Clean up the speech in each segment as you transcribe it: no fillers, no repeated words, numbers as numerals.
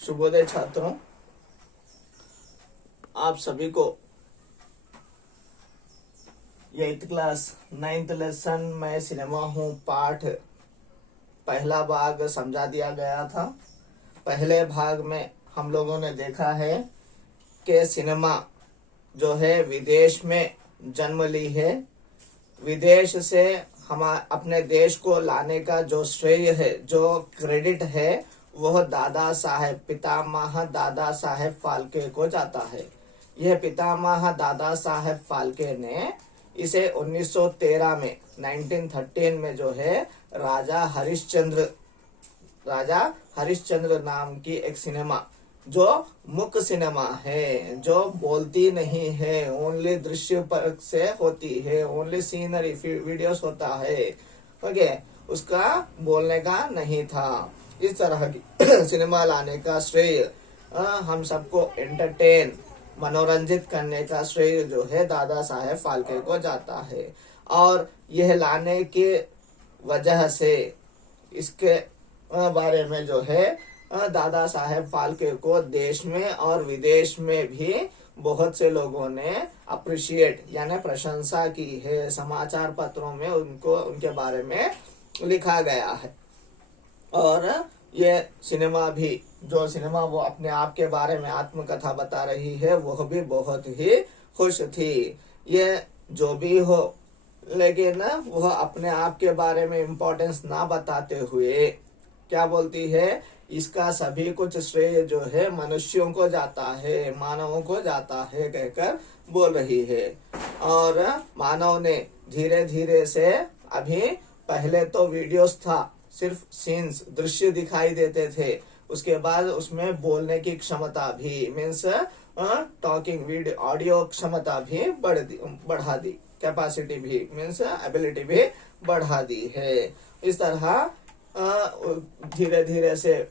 शुभोदय छात्रों, आप सभी को 8th क्लास 9th लेसन में सिनेमा हूँ पाठ पहला भाग समझा दिया गया था। पहले भाग में हम लोगों ने देखा है कि सिनेमा जो है विदेश में जन्म ली है। विदेश से हम अपने देश को लाने का जो श्रेय है, जो क्रेडिट है, वह दादा साहेब पितामह दादा साहेब फाल्के को जाता है। यह पितामह दादा साहेब फाल्के ने इसे 1913 में 1913 में जो है राजा हरिश्चंद्र नाम की एक सिनेमा, जो मुख्य सिनेमा है, जो बोलती नहीं है, ओनली दृश्य पर से होती है, ओनली सीनरी वीडियोस होता है, ओके, उसका बोलने का नहीं था। इस तरह की सिनेमा लाने का श्रेय हम सबको एंटरटेन मनोरंजित करने का श्रेय जो है दादा साहेब फाल्के को जाता है। और यह लाने के वजह से इसके बारे में जो है दादा साहेब फाल्के को देश में और विदेश में भी बहुत से लोगों ने अप्रिशिएट यानी प्रशंसा की है। समाचार पत्रों में उनके बारे में लिखा गया है। और ये सिनेमा भी, जो सिनेमा वो अपने आप के बारे में आत्मकथा बता रही है, वह भी बहुत ही खुश थी। ये जो भी हो, लेकिन वह अपने आप के बारे में इम्पोर्टेंस ना बताते हुए क्या बोलती है, इसका सभी कुछ श्रेय जो है मनुष्यों को जाता है, मानवों को जाता है कहकर बोल रही है। और मानव ने धीरे धीरे से, अभी पहले तो वीडियोस था, सिर्फ सीन्स दृश्य दिखाई देते थे, उसके बाद उसमें बोलने की क्षमता भी मीन्स टॉकिंग वीडियो ऑडियो क्षमता भी बढ़ा दी, कैपेसिटी भी मीन्स एबिलिटी भी बढ़ा दी है। इस तरह धीरे धीरे से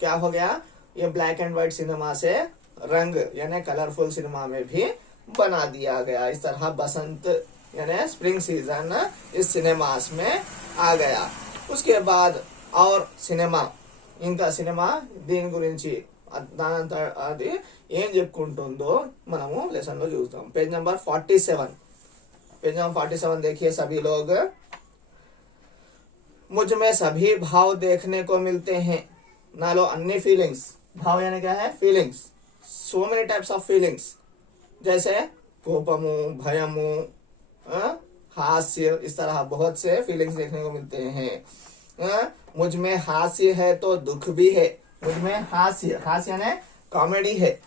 क्या हो गया, ये ब्लैक एंड व्हाइट सिनेमा से रंग यानी कलरफुल सिनेमा में भी बना दिया गया। इस तरह बसंत यानी स्प्रिंग सीजन इस सिनेमास में आ गया। उसके बाद और सिनेमा, ఇంకా సినిమా దీని గురించి దానంత అది ఏం చెప్పుకుంటుందో మనము లెసన్ లో చూద్దాం। पेज नंबर 47 देखिए सभी लोग। मुझ में सभी भाव देखने को मिलते हैं, नालो अन्य फीलिंग्स। भाव यानी क्या है, feelings. So many types of feelings, जैसे कोपमु, भयमु, हास्य, इस तरह बहुत से फीलिंग्स देखने को मिलते हैं। मुझ में हास्य है तो दुख भी है। मुझ में हास्य यानी कॉमेडी है।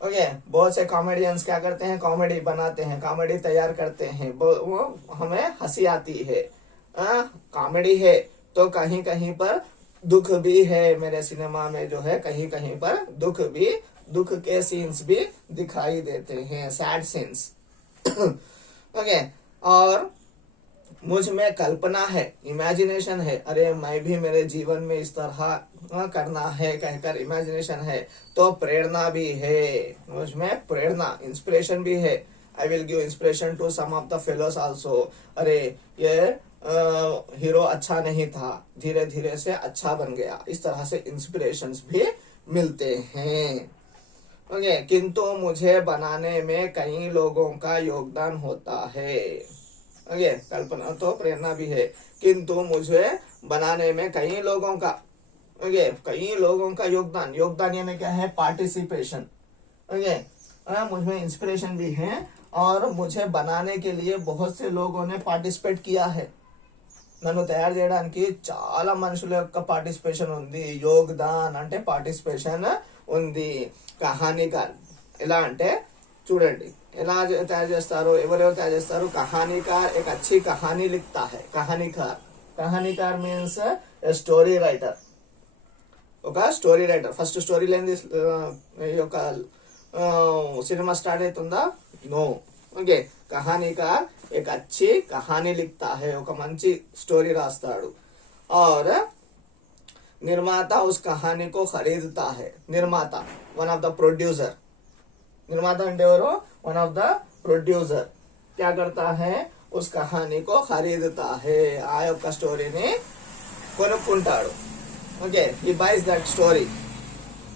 ओके, बहुत से कॉमेडियंस क्या करते हैं, कॉमेडी बनाते हैं, कॉमेडी तैयार करते हैं, वो हमें हंसी आती है। कॉमेडी है तो कहीं कहीं पर दुख भी है। मेरे सिनेमा में जो है कहीं कहीं पर दुख के सीन्स भी दिखाई देते हैं, सैड सीन्स। ओके, और मुझ में कल्पना है, इमेजिनेशन है, अरे मैं भी मेरे जीवन में इस तरह करना है कहकर इमेजिनेशन है। तो प्रेरणा भी है, मुझ में प्रेरणा इंस्पिरेशन भी है। I will give inspiration to some of the fellows also. अरे ये हीरो अच्छा नहीं था, धीरे धीरे से अच्छा बन गया। इस तरह से इंस्पिरेशंस भी मिलते हैं। ओके, किंतु मुझे बनाने में कई लोगों का योगदान होता है। ओके, कल्पना तो प्रेरणा भी है, किंतु मुझे बनाने में कई लोगों का, ओके, कई लोगों का योगदान यानी क्या है, पार्टिसिपेशन। ओके, मुझ में इंस्पिरेशन भी है और मुझे बनाने के लिए बहुत से लोगों ने पार्टिसिपेट किया है। నన్ను తయారు చేయడానికి చాలా మనుషుల యొక్క పార్టిసిపేషన్ ఉంది, యోగదాన్ అంటే పార్టిసిపేషన్ ఉంది। కహానీకార్ ఎలా అంటే చూడండి, ఎలా తయారు చేస్తారు, ఎవరెవరు తయారు చేస్తారు। కహానీకార్ एक अच्छी कहानी लिखता है। कहानीकार मीन्स స్టోరీ రైటర్, ఒక స్టోరీ రైటర్। ఫస్ట్ స్టోరీ లేని ఈ యొక్క సినిమా స్టార్ట్ అవుతుందా, నో। ఓకే, कहानीकार एक अच्छी कहानी लिखता है, ఒక మంచి స్టోరీ రాస్తాడు। और निर्माता उस कहानी को खरीदता है। निर्माता वन ऑफ द प्रोड्यूसर, निर्माता అంటే ఎవరు, वन ऑफ द प्रोड्यूसर क्या करता है, उस कहानी को खरीदता है, ఆ యొక్క స్టోరీని కొనుక్కుంటాడు। Okay, he buys that story।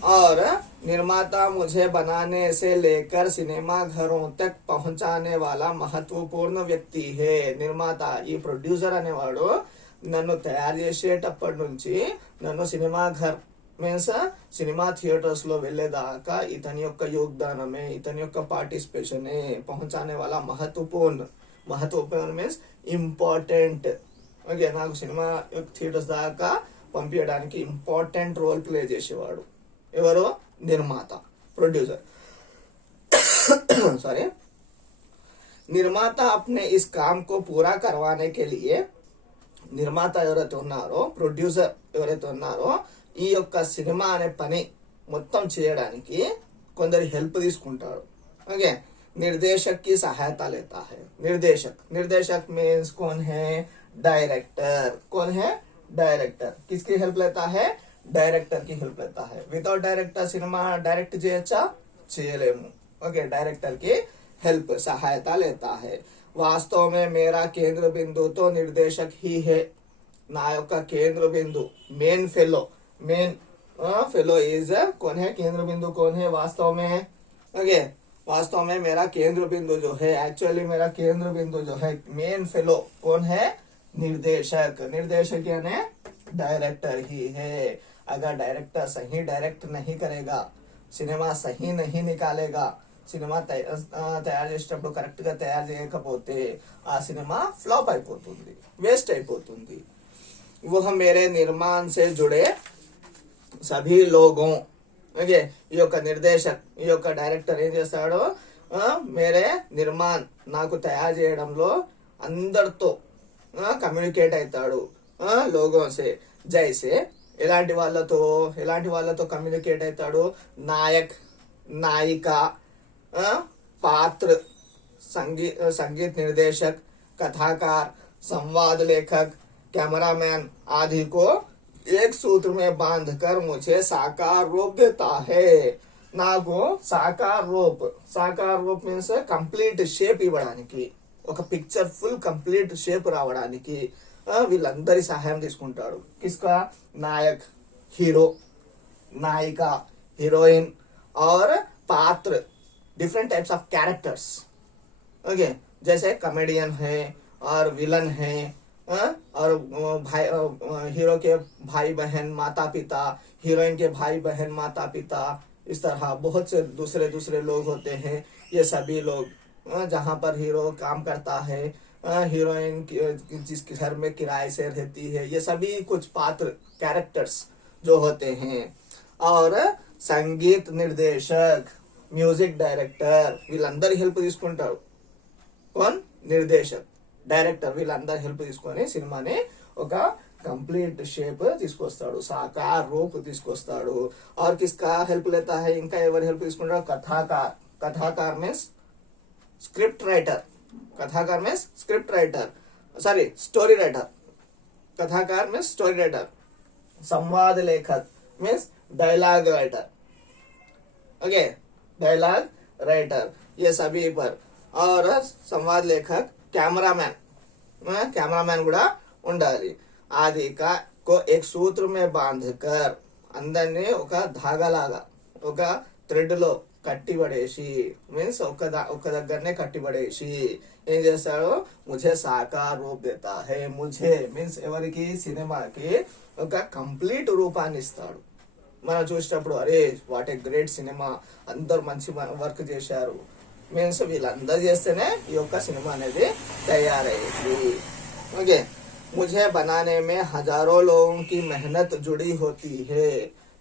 और निर्माता मुझे बनाने से लेकर सिनेमा घरों तक పहुంచానే वाला महत्वपूर्ण వ్యక్తి है నిర్మాత ఈ ప్రొడ్యూసర్ అనేవాడు నన్ను తయారు చేసేటప్పటి నుంచి నన్ను cinema Ghar means cinema theatres లో వెళ్ళేదాకా ఇతని యొక్క యోగదానమే ఇతని యొక్క పార్టిసిపేషన్ పहुंचाने वाला महत्वपूर्ण మీన్స్ ఇంపార్టెంట్ ఓకే నాకు సినిమా థియేటర్స్ దాకా పంపించడానికి ఇంపార్టెంట్ రోల్ ప్లే చేసేవాడు ఎవరు निर्माता प्रोड्यूसर सॉरी निर्माता अपने इस काम को पूरा करवाने के लिए నిర్మాత ఎవరైతే ఉన్నారో ప్రొడ్యూసర్ ఎవరైతే ఉన్నారో ఈ యొక్క సినిమా అనే పని మొత్తం చేయడానికి కొందరి హెల్ప్ తీసుకుంటాడు ఓకే निर्देशक की सहायता लेता है निर्देशक मीन्स कौन है डायरेक्टर कौन है डायरेक्टर किसकी हेल्प लेता है डायरेक्टर की हेल्प लेता है विदाउट डायरेक्टर सिनेमा डायरेक्ट చేయలేము ओके डायरेक्टर की हेल्प सहायता लेता है वास्तव में मेरा केंद्र बिंदु तो निर्देशक ही है ना యొక్క केंद्र बिंदु मेन फेलो इज कौन है केंद्र बिंदु कौन है वास्तव में ओके वास्तव में मेरा केंद्र बिंदु जो है एक्चुअली मेरा केंद्र बिंदु जो है मेन फेलो कौन है निर्देशक यानी डायरेक्टर ही है अगर डायरेक्टर सही डायरेक्ट नहीं करेगा సినిమా సహీ नहीं निकालेगा సినిమా తయారు చేసేటప్పుడు కరెక్ట్ గా తయారు చేయకపోతే ఆ సినిమా ఫ్లాప్ అయిపోతుంది వేస్ట్ అయిపోతుంది वह मेरे निर्माण से जुड़े सभी लोगों ఓకే ఈ యొక్క నిర్దేశక్ ఈ యొక్క డైరెక్టర్ ఏం చేస్తాడు మేరే నిర్మాణ్ నాకు తయారు చేయడంలో అందరితో కమ్యూనికేట్ అవుతాడు లోగో సే జైసే ఎలాంటి వాళ్ళతో కమ్యూనికేట్ అవుతాడు నాయక్ నాయిక पात्र संगीत निर्देशक कथाकार संवाद लेखक कैमरामैन आदि को एक सूत्र में बांधकर मुझे साकार रूप देता है నాకు సాకార్ రూప్ మీన్స్ కంప్లీట్ షేప్ ఇవ్వడానికి ఒక పిక్చర్ ఫుల్ కంప్లీట్ షేప్ రావడానికి వీళ్ళందరి సహాయం తీసుకుంటాడు किसका नायक हीरो नायिका हीरोइन और पात्र different types of characters okay जैसे कॉमेडियन है और विलन है और भाई हीरो के भाई बहन माता पिता हीरोइन के भाई बहन माता पिता इस तरह बहुत से दूसरे लोग होते हैं ये सभी लोग जहाँ पर हीरो काम करता है हीरोइन जिसके घर में किराए से रहती है ये सभी कुछ पात्र कैरेक्टर्स जो होते हैं और संगीत निर्देशक म्यूजिक डायरेक्टर వీళ్ళందరి హెల్ప్ తీసుకుంటారు कौन निर्देशक డైరెక్టర్ వీళ్ళందరి హెల్ప్ తీసుకొని సినిమాని ఒక కంప్లీట్ షేప్ తీసుకొస్తాడు సాకార్ రూప్ తీసుకొస్తాడు और किसका हेल्प लेता है ఇంకా ఎవరి హెల్ప్ తీసుకుంటాడు कथाकार means script writer sorry story writer कथाकार मीन्स स्टोरी राइटर संवाद लेखक means dialogue writer okay dialogue writer ये सभी पर और संवाद लेखक कैमरामैन కూడా ఉండాలి आदि का को एक सूत्र में बांधकर అందరినీ ఒక ధాగాలాగా ఒక థ్రెడ్ లో కట్టి పడేసి మీన్స్ ఒక దగ్గరనే కట్టి పడేసి ఏం చేస్తాడు ముझे సాకార్ రూప్ దేతా హై ముझे మీన్స్ ఎవరికి సినిమాకి ఒక కంప్లీట్ రూపాన్ని ఇస్తాడు మనం చూసేటప్పుడు అరే వాట్ ఏ గ్రేట్ సినిమా అందరు మంచి వర్క్ చేశారు మీన్స్ వీళ్ళందరూ చేస్తేనే ఈ యొక్క సినిమా అనేది తయారయ్యింది ఓకే मुझे बनाने में हजारों लोगों की मेहनत जुड़ी होती है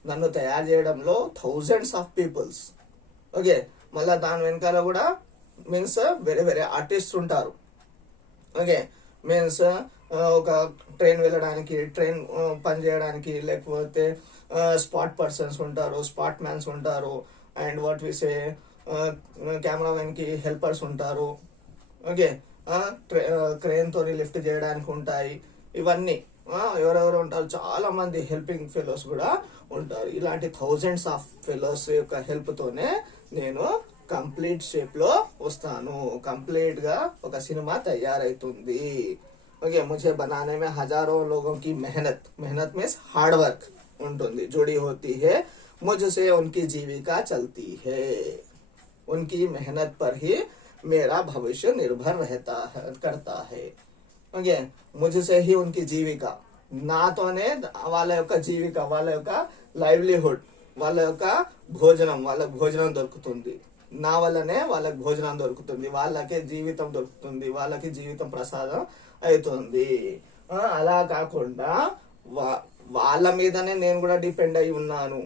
నన్ను తయారు చేయడంలో థౌజండ్స్ ఆఫ్ పీపుల్స్ ఓకే మళ్ళా దాని వెనకాల కూడా మీన్స్ వేరే ఆర్టిస్ట్ ఉంటారు ఓకే మీన్స్ ఒక ట్రైన్ వెళ్ళడానికి ట్రైన్ పని చేయడానికి లేకపోతే స్పాట్ పర్సన్స్ ఉంటారు స్పాట్ మ్యాన్స్ ఉంటారు and what we say cameraman కి హెల్పర్స్ ఉంటారు ఓకే క్రేన్ తోని లిఫ్ట్ చేయడానికి ఉంటాయి ఇవన్నీ ఎవరెవరు ఉంటారు చాలా మంది హెల్పింగ్ ఫెలోస్ కూడా ఉంటారు ఇలాంటి థౌజండ్స్ ఆఫ్ ఫెలోస్ యొక్క హెల్ప్ తోనే నేను కంప్లీట్ షేప్ లో వస్తాను కంప్లీట్ గా ఒక సినిమా తయారైతుంది ఓకే मुझे बनाने में हजारों लोगों की मेहनत मीन्स हार्ड वर्क ఉంటుంది जुड़ी होती है मुझसे उनकी जीविका चलती है, उनकी मेहनत पर ही मेरा भविष्य निर्भर रहता है करता है. ఓకే, ముझसे ही उनकी జీవిక, నాతోనే వాళ్ళ యొక్క జీవిక, వాళ్ళ యొక్క లైవ్లీహుడ్, వాళ్ళ యొక్క భోజనం, వాళ్ళకి భోజనం దొరుకుతుంది, నా వల్లనే వాళ్ళకి భోజనం దొరుకుతుంది, వాళ్ళకి జీవితం దొరుకుతుంది, వాళ్ళకి జీవితం ప్రసాదం అవుతుంది. అలా కాకుండా వాళ్ళ మీదనే నేను కూడా డిపెండ్ అయి ఉన్నాను.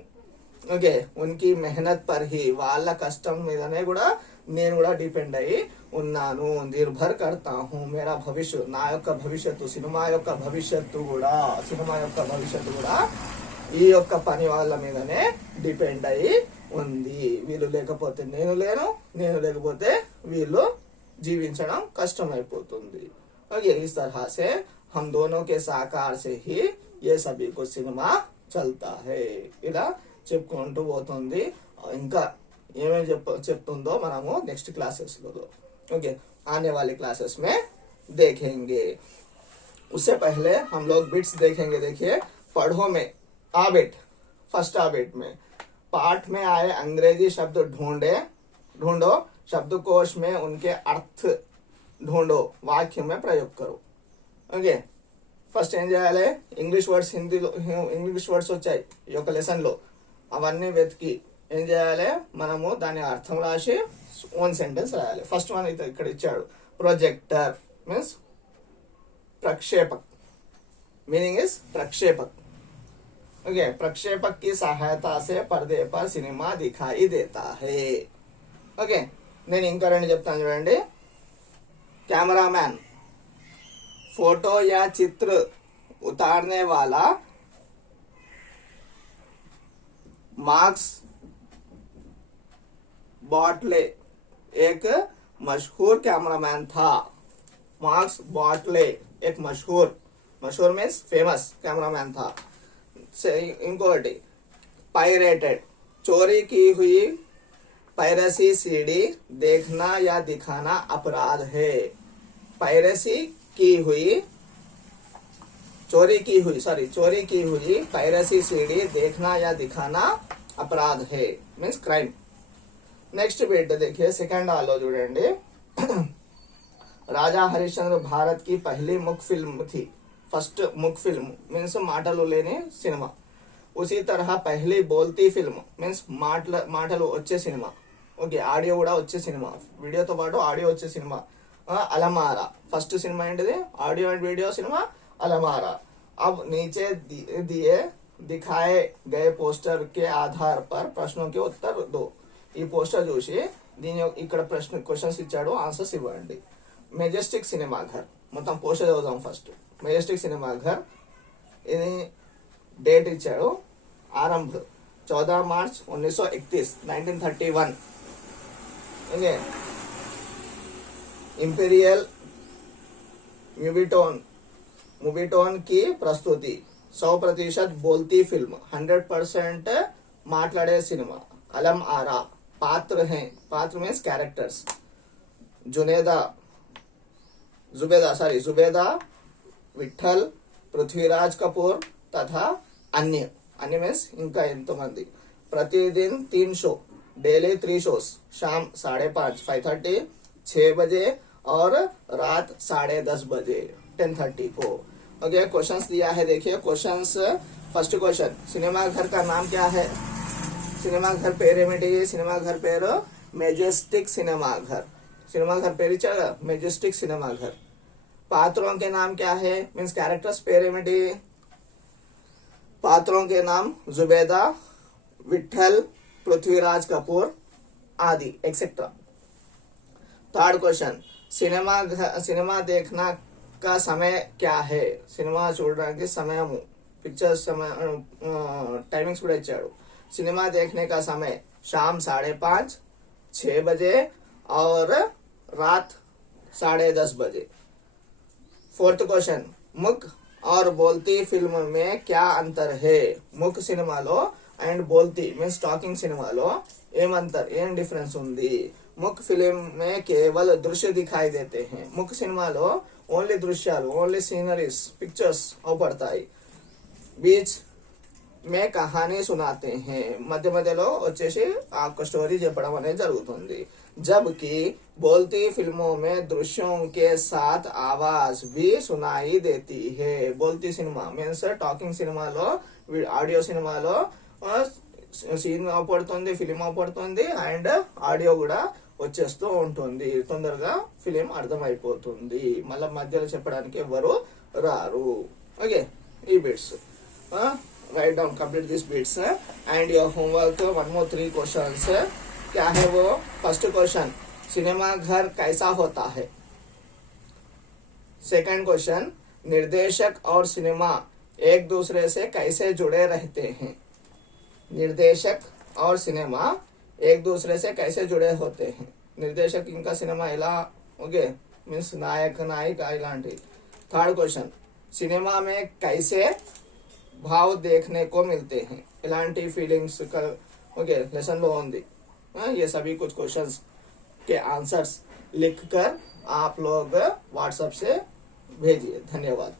ఓకే, ఉన్కి మెహనత్ పర్ హీ, వాళ్ళ కష్టం మీదనే కూడా నేను కూడా డిపెండ్ అయి ఉన్నాను. నిర్భర్ కర్తా హూ మేరా భవిష్య, నా యొక్క భవిష్యత్తు, సినిమా యొక్క భవిష్యత్తు కూడా ఈ యొక్క పని వాళ్ళ మీదనే డిపెండ్ అయి ఉంది. వీళ్ళు లేకపోతే నేను లేను, నేను లేకపోతే వీళ్ళు జీవించడం కష్టం అయిపోతుంది. ఓకే, ఇస్ తరహా సే हम दोनों के साकार से ही ये सभी को సినిమా చల్తా హై. ఇలా చెప్పుకుంటూ పోతుంది. ఇంకా ఏమేమి చెప్తుందో మనము నెక్స్ట్ క్లాసెస్ లో, ओके, आने वाली क्लासेस में देखेंगे. उससे पहले हम लोग बिट्स देखेंगे. देखिए, पढ़ो में आबिट, फर्स्ट आबिट में पाठ में आए अंग्रेजी शब्द ढूंढो, शब्दकोश में उनके अर्थ ढूंढो, वाक्य में प्रयोग करो. ఓకే, ఫస్ట్ ఏం చేయాలి? ఇంగ్లీష్ వర్డ్స్, హిందీలో ఇంగ్లీష్ వర్డ్స్ వచ్చాయి ఈ యొక్క లెసన్ లో, అవన్నీ వెతికి ఏం చేయాలి? మనము దాని అర్థం రాసి ఓన్ సెంటెన్స్ రాయాలి. ఫస్ట్ వన్ అయితే ఇక్కడ ఇచ్చాడు, ప్రొజెక్టర్ మీన్స్ प्रक्षेपक, मीनिंग इज प्रक्षेपक. ओके, प्रक्षेपक की सहायता से पर्दे पर सिनेमा दिखाई देता है. ओके, నేను ఇంకా రెండు చెప్తాను చూడండి. कैमरामैन, फोटो या चित्र उतारने वाला. मार्क्स बॉटले एक मशहूर कैमरामैन था. मार्क्स बॉटले एक मशहूर मीन्स फेमस कैमरामैन था. इंकोटी, पायरेटेड, चोरी की हुई पायरेसी सीडी देखना या दिखाना अपराध है. पायरेसी की हुई, चोरी की हुई पायरेसी सीडी देखना या दिखाना अपराध है, मीन्स क्राइम. नेक्स्ट बिट देखिए, सेकंड आलो చూడండి. राजा हरिश्चंद्र भारत की पहली मुख फिल्म थी. फर्स्ट मुख फिल्म मीन्स మాటలు లేని సినిమా. उसी तरह पहली बोलती फिल्म मीन्स మాటలు వచ్చే సినిమా. ఓకే, ఆడియో కూడా వచ్చే సినిమా, వీడియోతో పాటు ఆడియో వచ్చే సినిమా. अलमारा, फर्स्ट सिनेमा ఏంటిది? ఆడియో అండ్ వీడియో సినిమా अलमारा. अब नीचे दिए दिखाए गए पोस्टर के आधार पर प्रश्नों के उत्तर दो. ఈ పోస్టర్ చూసి దీని ఇక్కడ ప్రశ్న క్వశ్చన్స్ ఇచ్చాడు, ఆన్సర్స్ ఇవ్వండి. మెజెస్టిక్ సినిమా ఘర్, మొత్తం పోస్టర్ చదువుదాం ఫస్ట్. మెజెస్టిక్ సినిమా ఘర్, ఇది డేట్ ఇచ్చాడు, ఆరంభ 14 मार्च 1931, 1931. ఓకే, इंपीरियल मूवीटोन की प्रस्तुति, 100% बोलती फिल्म, 100% మాట్లాడే సినిమా. अलम आरा, पात्र हैं, पात्र मीन्स कैरेक्टर्स. जुबेदा, विठल, पृथ्वीराज कपूर तथा अन्य मीन्स ఇంకా ఎంతో మంది. प्रतिदिन 3 शो, डेली 3 शोज, शाम 5:30 5:30, 6 बजे और रात 10:30 बजे 10:30 को. ओके, क्वेश्चंस दिया है. देखिए क्वेश्चंस. फर्स्ट क्वेश्चन, सिनेमा घर का नाम क्या है? సినిమా ఘర్ పేరేమిటి? సినిమా ఘర్ పేరు Majestic cinema Ghar. Cinema Ghar పేరు ఇచ్చాడు, మెజెస్టిక్ సినిమా ఘర్. पात्रों के नाम क्या है मीन्स कैरेक्टर्स పేరేమిటి? पात्रों के नाम जुबेदा, विठल, पृथ्वीराज कपूर आदि एक्सेट्रा. थर्ड क्वेश्चन, सिनेमा देखना का समय क्या है? సినిమా చూడడానికి సమయము, పిక్చర్స్ समय टाइमिंग्स కూడా ఇచ్చాడు. सिनेमा देखने का समय शाम 5:30, 6 बजे और रात 10:30 बजे. फोर्थ क्वेश्चन, मुख और बोलती फिल्म में क्या अंतर है? मुख సినిమాలో అండ్ బోల్తీ మీన్స్ టాకింగ్ సినిమాలో ఏం అంతర్, ఏం డిఫరెన్స్ ఉంది? मुख फिल्म में केवल दृश्य दिखाई देते हैं. मुख సినిమాలో ఓన్లీ దృశ్యాలు, ఓన్లీ సీనరీస్, పిక్చర్స్ అవపడతాయి. बीच में कहानी सुनाते हैं మధ్య మధ్యలో వచ్చేసి ఆ స్టోరీ చెప్పడం అనేది జరుగుతుంది जबकि बोलती फिल्मों में दृश्यों के साथ आवाज भी सुनाई देती है बोलती सिनेमा मीन्स టాకింగ్ సినిమాలో ఆడియో సినిమాలో సీన్ అవపడుతుంది ఫిలిం అవపడుతుంది అండ్ ఆడియో కూడా వచ్చేస్తూ ఉంటుంది తొందరగా ఫిలిం అర్థమైపోతుంది మళ్ళీ మధ్యలో చెప్పడానికి ఎవరు రారు ఓకే ఈ bits write down complete these bits and your homework one more 3 questions क्या है वो फर्स्ट क्वेश्चन सिनेमा घर कैसा होता है सेकंड क्वेश्चन निर्देशक और सिनेमा एक दूसरे से कैसे जुड़े रहते हैं निर्देशक और सिनेमा एक दूसरे से कैसे जुड़े होते हैं निर्देशक इनका सिनेमा ఇలా ओके मीन्स नायक नायिका इलांटी थर्ड क्वेश्चन सिनेमा में कैसे भाव देखने को मिलते हैं इलांटी फीलिंग्स का ओके लेसन लो ఉంది ये सभी कुछ क्वेश्चंस के आंसर्स लिखकर आप लोग व्हाट्सएप से भेजिए धन्यवाद